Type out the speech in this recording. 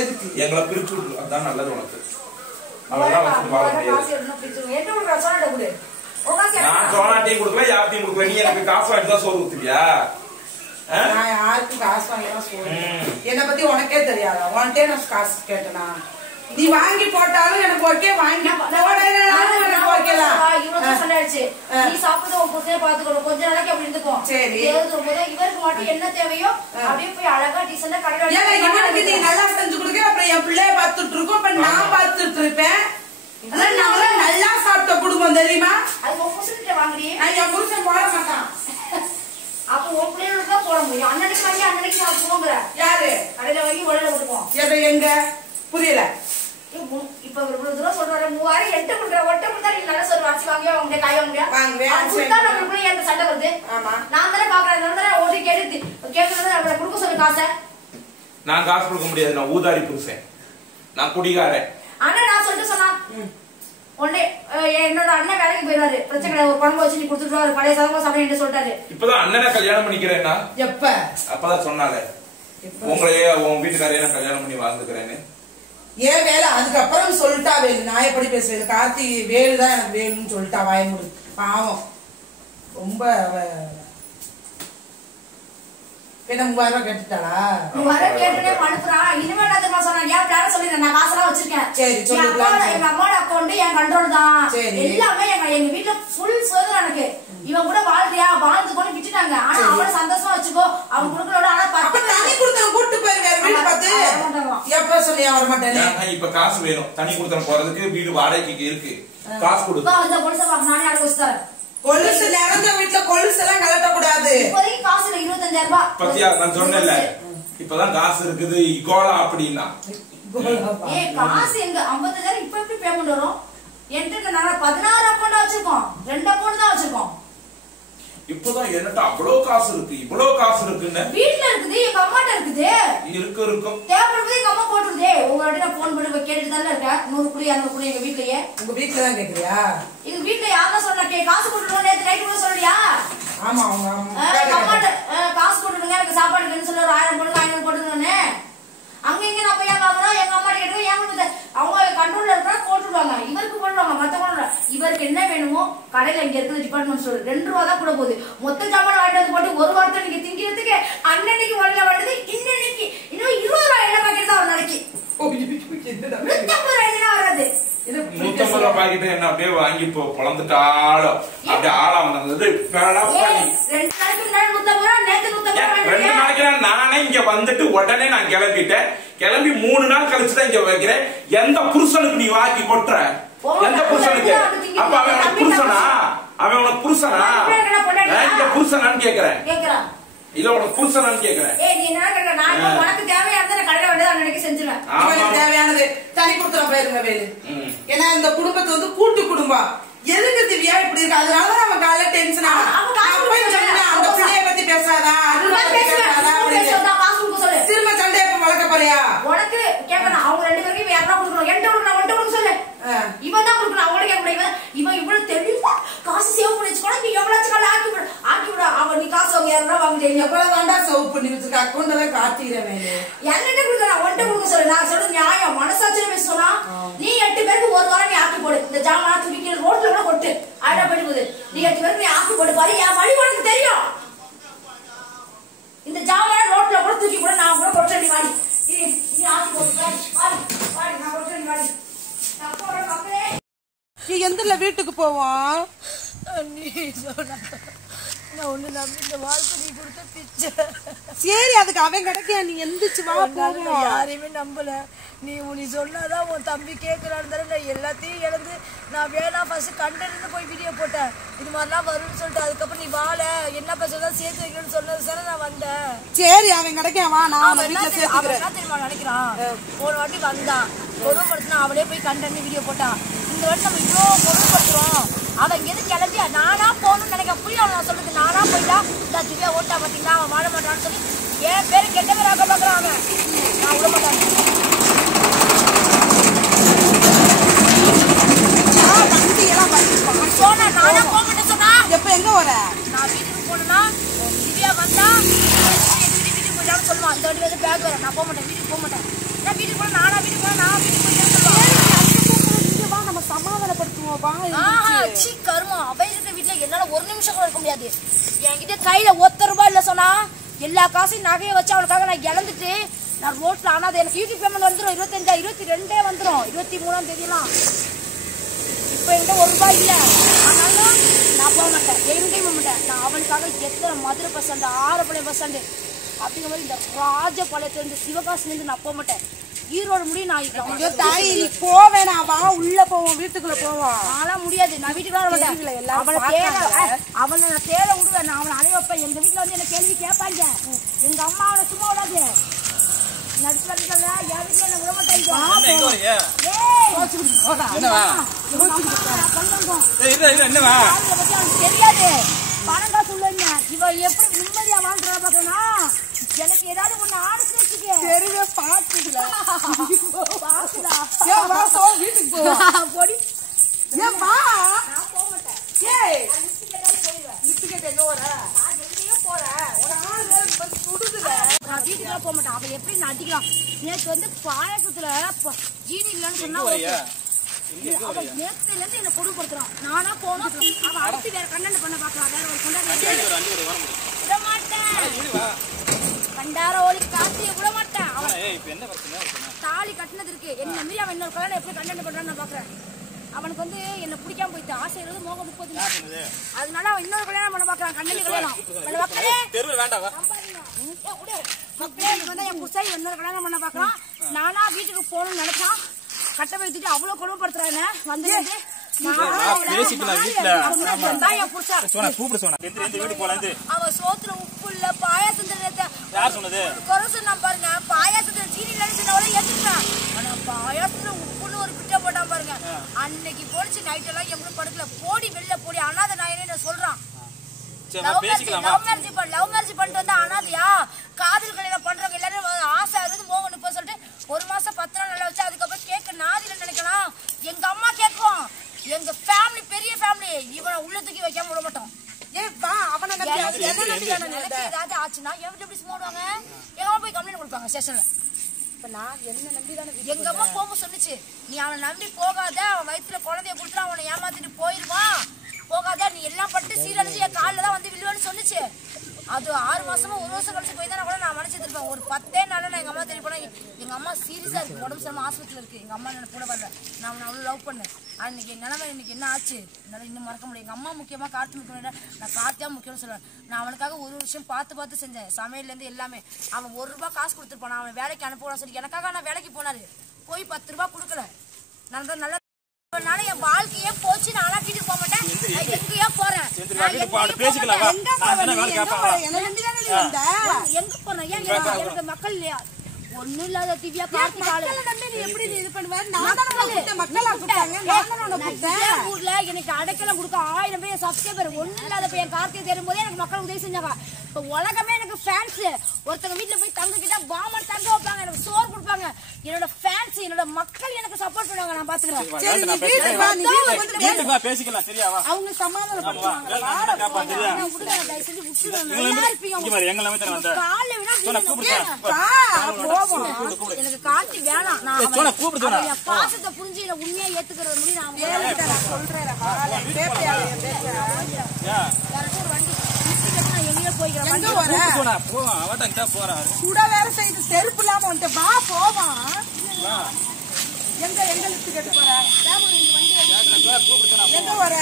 எதுக்கு எங்களை பிரிச்சு விட்டு அதான் நல்லது உனக்கு. அவெல்லாம் வச்சு வாழ முடியாது. நான் சோனாட்டையும் கொடுக்கல யார்ட்டையும் கொடுக்கல. நீ எனக்கு காசு வாங்கிட்டு தான் சோறு ஊத்துவியா? நான் யாருக்கு காசு வாங்கிதான் சோறு. என்னை பத்தி உனக்கே தெரியாதா? உன்கிட்டே நான் காசு கேட்டேனா? நீ வாங்கி போட்டாலும் எனக்கு ஓகே, வாங்கி போடனாலும் எனக்கு ஓகேலாம். நீ சாப்பிட்டு உன் புத்தைய பாத்துக்கணும். கொஞ்ச நாளைக்கு அப்படி இருந்துக்கும். சரி இவருக்கு மட்டும் என்ன தேவையோ அப்படியே போய் அழகா டீசெண்டா கடை. இவனுக்கு நீ நல்லா செஞ்சு கொடுக்க, அப்புறம் என் பிள்ளைய பாத்துட்டு இருக்கோம். அப்ப நான் பாத்துட்டு இருப்பேன். நாங்களாம் நல்லா சாப்பிட்ட குடும்பம் தெரியுமா? அது உன் புருஷன்கிட்ட வாங்குறீ. என் புருஷன் போட மாட்டான். அப்ப உன் பிள்ளைகளுக்கு தான் போட முடியும். அன்னன்னைக்கு வாங்கி அன்னன்னைக்கு நான் போங்கிற யாரு கடையில வாங்கி உடனே விட்டுப்போம். எதை எங்க புரியல. இப்ப இவ்வளவு தூரம் சொல்றாரு 3000 எட்டு கொடுக்குற ஒட்டை கொடுத்தா நீ நல்ல சொல்லு அரிசி வாங்கியா வாங்க காய் வாங்குறியா எந்த சண்டை வருது. நான் தானே பாக்குறேன் ஓடி கேட்டு கேட்கறது அவளை கொடுக்க சொல்லு காசை. நான் காசு கொடுக்க முடியாது. நான் ஊதாரி புருஷன், நான் குடிகாரன். ஆனா நான் சொல்லிட்டு சொன்னா உடனே என்னோட அண்ணன் வேலைக்கு போயிடுவாரு. பிரச்சனை ஒரு குழம்பு வச்சு நீ கொடுத்துட்டு பழைய சாதமா சாப்பிட சொல்லிட்டாரு. இப்பதான் அண்ணனை கல்யாணம் பண்ணிக்கிறேன்னா எப்ப அப்பதான் சொன்னாங்க உங்களையே உன் வீட்டுக்காரையே நான் கல்யாணம் பண்ணி வாழ்ந்துக்கிறேன்னு. ஏன் வேலை அதுக்கப்புறம் சொல்லிட்டா வேலு. நான் எப்படி பேசுவேன்? கார்த்தி வேலுதான் எனக்கு வேணும்னு சொல்லிட்டா வாய முடி. பாவம் ரொம்ப என்ன 3000 ரூபாய் கேட்டுட்டாளா? 3000 கேட்டுனே அனுப்புறான். இனிமே என்ன தெரியுமா சொன்னா ஏன் பிளான சொல்லிடுறேன். நான் காசெல்லாம் வச்சிருக்கேன். சரி சொல்லுங்க. எங்க அம்மாவோட அக்கௌண்ட் என் கண்ட்ரோல் தான். எல்லாமே எங்க வீட்டுல ஃபுல் சுதந்திரம் எனக்கு. இவன் கூட வாழ்றியா வாழ்ந்து கூட விட்டுட்டாங்க. ஆனா அவளை சந்தோஷமா வச்சுக்கோ. அவன் குடுக்கலோட ஆனா தனி கொடுத்தன கூட்டு போயிருக்காரு வீடு பார்த்து. எப்ப சொல்லியா வர மாட்டேனே. இப்ப காசு வேணும். தனி கொடுத்தன போறதுக்கு வீடு வாடகைக்கு இருக்கு. காசு கொடு. அந்த பொலிச நானே அடகு வச்சுட்டேன். கொலுசு நிறைஞ்ச வீட்டுல கொலுசு எல்லாம் கலட்ட கூடாது. இப்போதைக்கு காசு 25,000 ரூபாய். பத்தியா நான் சொன்னேன்ல இப்பதான் காசு இருக்குது இகோலா அப்படின்னா. காசு எங்க 50,000 இப்ப எப்படி பேமெண்ட் வரும்? என்கிட்ட நாங்க 16 அக்கௌண்ட் வச்சிருக்கோம். 2 அக்கௌண்ட் தான் வச்சிருக்கோம். இப்பதான் என்னட்ட அவ்வளவு காசு இருக்கு இவ்வளவு காசு இருக்குன்னு வீட்டுல இருக்குது. எங்க அம்மாட்ட இருக்குது. இருக்கும் தேவைப்படுறது எங்க அம்மா போட்டுருதே. உங்கள்ட்ட நான் போன் பண்ணி கேட்டுட்டு தானே இருக்கேன். 100 குடி 200 குடி எங்க வீட்லயே. உங்க வீட்டுல தான் கேக்குறியா? எங்க வீட்டுல யாரா சொன்னா காசு போட்டுருவோம். நேத்து நைட்டு கூட சொல்லியா? ஆமா அவங்க அம்மாட்ட காசு போட்டுருங்க எனக்கு சாப்பாடுக்குன்னு சொல்லி 1000 போடுங்க 500 போட்டுருங்கன்னு. அங்க இங்க நான் போய் வாங்குறோம். எங்க அம்மா கேட்டு ஏன் அவங்க கண்ட்ரோல்ல இருக்கா போட்டுருவாங்க. இவருக்கு போடுவாங்க மத்தவங்க. இவருக்கு என்ன வேணுமோ கடையில இங்க இருக்குது டிபார்ட்மெண்ட் ஸ்டோர் 2 ரூபா தான் கூட போகுது. மொத்த சாப்பாடு வாங்கிட்டு வந்து போட்டு ஒரு வாரத்தை நீங்க திங்கிறதுக்கு அன்னன்னைக்கு வரல வந்தது இன்னைக்கு இன்னும் 20 ரூபாய் எண்ணெய் பாக்கெட் தான் ஒரு நாளைக்கு. 150 ரூபாய் என்ன வராது. 150 ரூபாய் பாக்கெட் என்ன அப்படியே வாங்கி பொழந்துட்டாலும் அப்படியே ஆளா வந்தது 2 நாளைக்கு முன்னாடி 150 ரூபாய் நேத்து 150 ரூபாய் 2 நாளைக்கு நானே இங்க வந்துட்டு உடனே நான் கிளம்பிட்டேன். கிளம்பி 3 நாள் கழிச்சுதான் இங்க வைக்கிறேன். எந்த புருஷனுக்கு நீ வாக்கி கொட்டுற? எந்த புருஷனுக்கு? அப்ப அவன் உனக்கு புருஷனா? அவன் உனக்கு புருஷனா? இந்த புருஷனான்னு கேக்குறேன். இல்ல உனக்கு புருஷனான்னு கேக்குறேன். உனக்கு தேவையானது கடையில வந்து அன்னைக்கு செஞ்சுருவேன். இவனுக்கு தேவையானது தனி கொடுத்துற போயிருங்க வேலு. ஏன்னா இந்த குடும்பத்து வந்து கூட்டு குடும்பம். எதுக்கு திவ்யா இப்படி இருக்கு? அதனால நம்ம காலையில டென்ஷன் அந்த பிள்ளைய பத்தி பேசாதா திரும்ப சண்டை எப்ப வளர்க்க போறியா? உனக்கு கேட்கணும். அவங்க 2 பேருக்கும் வேற கொடுக்கணும். என்கிட்ட கொடுக்கணும் ஒன்ட்ட கொடுக்க சொல்லு. இவன் தான் கொடுக்கணும். அவங்கள கேட்க முடியாது. இவன் இவ்வளவு தெளிவா காசு சேவ் பண்ணி வச்சுக்கணும். நீ எவ்வளவு கால ஆக்கி விட. அவன் நீ காசு அவங்க 2 ரூபா வாங்கிட்டு எவ்வளவு வேண்டா சேவ் பண்ணி வச்சிருக்க அக்கௌண்ட் எல்லாம் காட்டிடுறேன். என்கிட்ட கொடுக்கணும் ஒன்ட்ட கொடுக்க சொல்லு. நான் சொல்றது நியாயம் மனசாட்சியில பேசுனா நீ 8 பேருக்கு ஒரு வாரம் நீ ஆக்கி போடு. இந்த ஜாமான் துணிக்கிற ரோட்ல கூட கொட்டு ஆயிடா போயிட்டு போகுது. நீ 8 பேருக்கு நீ ஆக்கி போடு பாரு. என் வழி உனக்கு தெரியும். இந்த ஜாமான ரோட்ல கூட தூக்கி கூட நான் கூட கொட்டடி வாடி நீ ஆக்கி போடு வாடி வாடி நான் கொட்டடி வாடி தப்போட கப்பலே. நீ எந்தல வீட்டுக்கு போவோம்? நீ சொன்னா நான் ஒண்ணு நம்பி இந்த வாழ்க்கை நீ கொடுத்த பிச்சை. சரி அதுக்கு அவன் கிடைக்க நீ எந்திரிச்சு வா போவோம். யாரையுமே நம்பல. நீ சொன்னாதான் உன் தம்பி கேட்கறான்னு தானே நான் எல்லாத்தையும் இழந்து நான் வேணா ஃபர்ஸ்ட் கண்டென்ட் போய் வீடியோ போட்டேன். இது மாதிரிலாம் வரும்னு சொல்லிட்டு அதுக்கப்புறம் நீ வாழ என்ன பேசுறதா சேர்த்து வைக்கணும்னு சொன்னது சார் நான் வந்தேன். சரி அவன் கிடைக்க வா நான் வீட்டுல சேர்த்துக்கிறேன். என்ன தெரியுமா நினைக்கிறான்? போன வாட்டி வந்தான் பொருள்படுத்தினா அவளே போய் கண்டென்ட் வீடியோ போட்டான். இந்த வாட்டி நம்ம இவ்வளோ பொருள்படுத்துறோம். அவன் இங்கேருந்து கிளம்பி நானா போகணும்னு நினைக்க புரியும். நான் சொல்றது நானா போயிட்டா இந்த திவ்யா ஓட்டா பார்த்தீங்களா அவன் வாழ மாட்டான்னு சொல்லி என் பேரு கெட்ட பேராக பார்க்குறான் அவன். நான் விட மாட்டான். சொன்னா நானா போக மாட்டேன் சொன்னா எப்ப எங்க வர? நான் வீட்டுக்கு போனேன்னா திவ்யா வந்தா வீட்டுக்கு போயிட்டான்னு சொல்லுவான். இந்த வாட்டி வந்து பேக் வர நான் போக மாட்டேன். வீட்டுக்கு போக மாட்டேன். அக்கா வீட்டுக்கு போனா நானா வீட்டுக்கு போனா நான் வீட்டுக்கு போய் நம்ம சமாதானப்படுத்துவோம் வா. சீ கருமா அவையில வீட்டுல என்னால ஒரு நிமிஷம் கூட இருக்க முடியாது. என்கிட்ட கையில ₹1 இல்ல சொன்னா எல்லா காசையும் நகையை வச்சு அவளுக்காக நான் இழந்துட்டு நான் ரோட்ல ஆனா அது எனக்கு யூடியூப் பேமெண்ட் வந்துடும் 25 22 வந்துடும் 23ஆம் தேதியெல்லாம். இப்ப என்கிட்ட ₹1 இல்ல. ஆனாலும் நான் போக மாட்டேன், எங்கேயும் போக மாட்டேன். நான் அவனுக்காக எத்தனை Madurai bus stand Arapalayam bus stand அப்படிங்கிற மாதிரி இந்த ராஜபாளையத்திலிருந்து சிவகாசிலிருந்து நான் போக மாட்டேன். ஈரோடு முடியும் நான் தாய் நீ போவேனா வா உள்ள போவோம் வீட்டுக்குள்ள போவோம். ஆனா முடியாது, நான் வீட்டுக்கு வர மாட்டேன். அவனை நான் தேட விடுவேன், நான் அவனை அலைய வைப்பேன். எங்க வீட்டுல வந்து என்ன கேள்வி கேட்பாங்க. எங்க அம்மா அவனை சும்மா விடாது நடிச்சு என் வீட்டுல என்ன விட மாட்டாங்க. தெரியாது பணம் காசு உள்ளங்க இவ எப்படி நிம்மதியா வாழ்றா பாக்கனா. எனக்கு ஏதாவது ஒண்ணு ஆடுச்சு வச்சுக்க தெரியவே பாத்துக்கல பாத்துடா. ஏய் வா சோ வீட்டுக்கு போ போடி. ஏய் வா நான் போக மாட்டேன். ஏய் லிஸ்ட் கேட்டாலும் போயிடுவேன். லிஸ்ட் கேட்ட எங்க வர? நான் எங்கேயோ போறேன். ஒரு ஆள் வேற பஸ் சுடுதுல. நான் வீட்டுக்குள்ள போக மாட்டேன். அவ எப்படி நான் அடிக்கிறான். நேற்று வந்து பாயசத்துல ஜீனி இல்லன்னு சொன்னா அவன் நேத்துல இருந்து என்ன கொடுப்படுத்துறான். நானா போனோம் அவன் அடுத்து வேற கண்டன பண்ண பாக்கலாம். வேற ஒரு கொண்டாடி விட மாட்டேன். கண்டார ஒளி காத்து விட மாட்டேன். அவன் தாலி கட்டினது இருக்கு என்ன மீறி அவன் இன்னொரு கல்யாணம் எப்படி கண்டன பண்றான்னு நான் பாக்குறேன். அவனுக்கு வந்து என்ன பிடிக்காம போயிட்டு ஆசை 20 மோகம் 30. அதனால அவன் இன்னொரு கல்யாணம் பண்ண பாக்குறான். கண்டனி கல்யாணம் மக்களே வந்து என் புருஷன் இன்னொரு கல்யாணம் பண்ண பாக்குறான். நானா வீட்டுக்கு போகணும்னு நினைச்சான். கட்ட வைத்துட்டு அவ்வளவு கொடுமைப்படுத்துறாங்க. வந்து அவ சோத்துல உப்பு இல்ல பாயாசம் குறை சொன்னா பாருங்க. பாயாசத்துல சீனி இல்லைன்னு சொன்ன ஏத்துட்டான். ஆனா பாயாசத்துல உப்புன்னு ஒரு பிட்டை போட்டான் பாருங்க. அன்னைக்கு போனிச்சு நைட் எல்லாம் எவ்வளவு படுக்கல. போடி வெளில போடி அனாத நாயனே சொல்றான். லவ் மேரேஜ் பண்ணிட்டு வந்தா அனாதையா காதல் கல்யாணம் பண்றவங்க எல்லாரும் ஆசை ஆகுது மோகம் 30 சொல்லிட்டு 1 மாசம் 10 நாள் நல்லா வச்சு அதுக்கப்புறம் கேட்க நாதில நினைக்கலாம். எங்க அம்மா கேட்கும். எங்க ஃபேமிலி பெரிய ஃபேமிலி. இவனை உள்ள தூக்கி வைக்காம விட மாட்டோம். ஏய் வா அவனை நம்பி என்ன நம்பி ஏதாவது ஆச்சுன்னா எவ்வளவு எப்படி போடுவாங்க. எங்க அம்மா போய் கம்ப்ளைண்ட் கொடுப்பாங்க ஸ்டேஷன்ல. இப்ப நான் என்ன நம்பி தானே எங்க அம்மா போக சொல்லுச்சு. நீ அவனை நம்பி போகாத, அவன் வயிற்றுல குழந்தைய கொடுத்துட்டு அவனை ஏமாத்திட்டு போயிருவான். போகாத நீ எல்லாம் பட்டு சீரழிச்சு என் காலில் தான் வந்து விழுவேன்னு சொன்னிச்சு. அது 6 மாசமா 1 வருஷம் கழிச்சு போய் தான் கூட நான் மனசிருப்பேன். ஒரு 10 நாள் நான் எங்க அம்மா தெரிய போனா எங்க அம்மா சீரியஸா இருக்கு, உடம்பு சரிமா ஆஸ்பத்திரியில் இருக்கு. எங்க அம்மா என்ன கூட வரல. நான் அவனை அவ்வளவு லவ் பண்ணேன். அன்னைக்கு என் நிலைமை இன்னைக்கு என்ன ஆச்சு என்னால இன்னும் மறக்க முடியும். எங்க அம்மா முக்கியமா கார்த்தி முக்கியம், நான் கார்த்தியா முக்கியம்னு சொல்லுவேன். நான் அவனுக்காக ஒரு விஷயம் பார்த்து செஞ்சேன். சமையல்ல இருந்து எல்லாமே. அவன் ₹1 காசு கொடுத்துருப்பான். அவன் வேலைக்கு அனுப்புவான்னு சொல்லி எனக்காக நான் வேலைக்கு போனாரு. போய் ₹10 கொடுக்கல. நான் தான் நல்லா என் வாழ்க்கையே போச்சு. நானா வீட்டுக்கு போக மாட்டேன். எங்கேயோ போறேன். எங்க போறேன் எனக்கு மக்கள் இல்லையா ஒண்ணு இல்லாத திவ்யா கார்த்திகால எப்படி இது பண்ணுவேன். ஊர்ல எனக்கு அடைக்கலம் கொடுக்க 1000 பேர் சப்ஸ்கிரைபர் ஒண்ணு இல்லாத பையன் கார்த்திகை தெரியும் போதே எனக்கு மக்கள் உதவி செஞ்சாங்க. இப்ப உலகமே எனக்கு ஃபேன்ஸ். ஒருத்தங்க வீட்டுல போய் தங்க கிட்ட பாமர் தங்க வைப்பாங்க, எனக்கு சோறு கொடுப்பாங்க. என்னோட ஃபேன்ஸ் என்னோட மக்கள் எனக்கு சப்போர்ட் பண்ணுவாங்க. நான் பாத்துக்கிறேன். அவங்க சமாதானம் எனக்கு காட்டி வேணாம். நான் பாசத்தை புரிஞ்சு என்ன உண்மையா ஏத்துக்கிறது முடியும். நான் சொல்றேன் எங்கேயோ போய்க்கிறேன். சுட வேற செய்து செருப்பு இல்லாம வந்துட்டு வா போவான். எங்க லிஸ்ட் கேட்டு போற எங்க வர